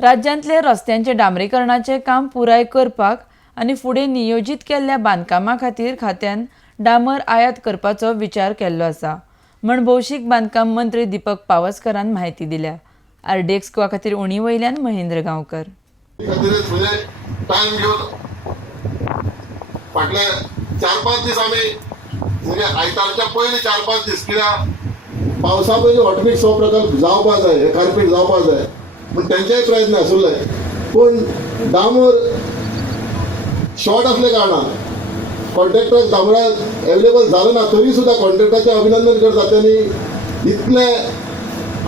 राज्यांतले रस्त्यांचे डांबरीकरणाचे काम पुराय करपाक आनी फुडें नियोजीत केल्ल्या बांदकामा खातीर खात्यान डांबर आयात करपाचो विचार केल्लो आसा म्हण भौशीक बांदकाम मंत्री दीपक पावसकरान म्हायती दिल्या। आरडीएक्स खातीर उणी वयल्यान महेंद्र गांवकर। टाइम घेवन फाटले 4-5 दीस आमी म्हणजे आयतारच्या पयलीं 4-5 दीस कित्याक पावसा पयलीं हॉटमिक्स हो प्रकल्प जावपा जाय, हे कार्पेट जावपा जाय पूण तेंचेय प्रयत्न आसुल्ले पूण डांबर शॉर्ट असले कारणान कॉन्ट्रॅक्टर डांबरा एवेलेबल जालो ना, तरी सुद्दां कॉन्ट्रॅक्टराचें अभिनंदन करता त्यांनी इतले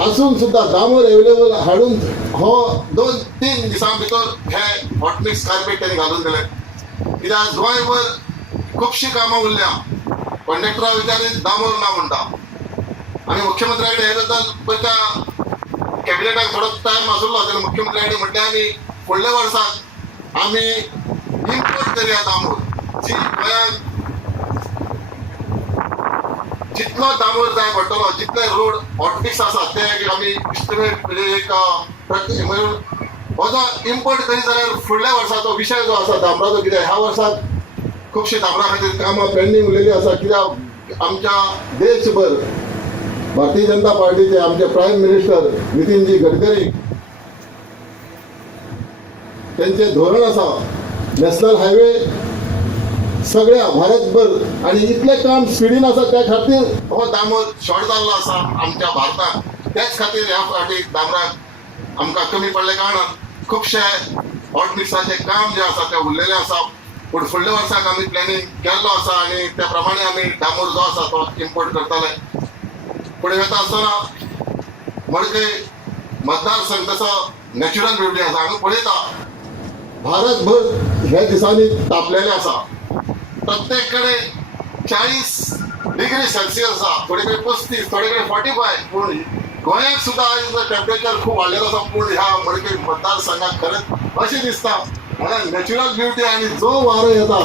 आसून सुद्दां डांबर एवेलेबल हाडून हो 2-3 दिसां भितर हे हॉटमिक्स कार्पेट त्यांनी घालून दिले। कित्याक गोंयभर खुबशीं कामां उरल्या, कॉन्ट्रॅक्टरा विचारीत डांबर ना म्हणटा आनी मुख्यमंत्र्या कडेन हे बद्दल पयल्या कॅबिनेटाक थोडो टायम आसुल्लो तेन्ना मुख्यमंत्र्या कडेन म्हटलें आमी फुडल्या वर्साक आमी इम्पोर्ट करया डांबर, जी गोंयांत जितलो डांबर जाय पडटलो, जितले रोड हॉटमिक्स आसा ते आमी इस्टिमेट म्हणजे एक हो जो इम्पोर्ट करीत जाल्यार फुडल्या वर्साचो विशय जो आसा डांबराचो, कित्याक ह्या वर्साक खुबशी डांबरा खातीर कामां पेंडींग उरलेलीं आसा। कित्याक आमच्या देशभर भारतीय जनता पार्टीचे आमचे प्रायम मिनिस्टर नितीनजी गडकरी त्यांचे धोरण आसा नॅशनल हायवे सगळ्या भारतभर आणि इतले काम स्पीडीन आसा त्या खातीर हो डांबर शॉर्ट जाल्लो आसा आमच्या भारतांत। त्याच खातीर ह्या फावटी डांबराक आमकां कमी पडले कारणान खुबशे हॉटमिक्साचे काम जे आसा ते उरलेले आसा, पूण फुडल्या वर्साक आमी प्लॅनिंग केल्लो आसा आनी त्या प्रमाणे आमी डांबर जो आसा तो इम्पोर्ट करतले। पुढे वता आसतना मडकय मतदारसंघ तसो नॅचरल ब्युटी आसा, हांगा पळयता भारतभर ह्या दिसांनी तापलेले आसा, प्रत्येक कडेन 40 डिग्री सेल्सियस आसा, थोडे कडेन 35, थोडे कडेन 45, पूण गोंयांत सुद्दां आयज टेम्परेचर खूब वाडलेलो आसा, पूण ह्या मडकय मतदारसंघात खरेंच अशें दिसता म्हळ्यार नॅचरल ब्युटी आनी जो वारो येता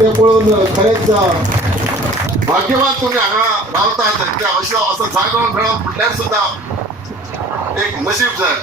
ते पळोवन खरेंच भाग्यवान तुम्ही हांगा रावतात। असो जागो मेळप म्हटल्यार सुद्दां एक नशीब जाय।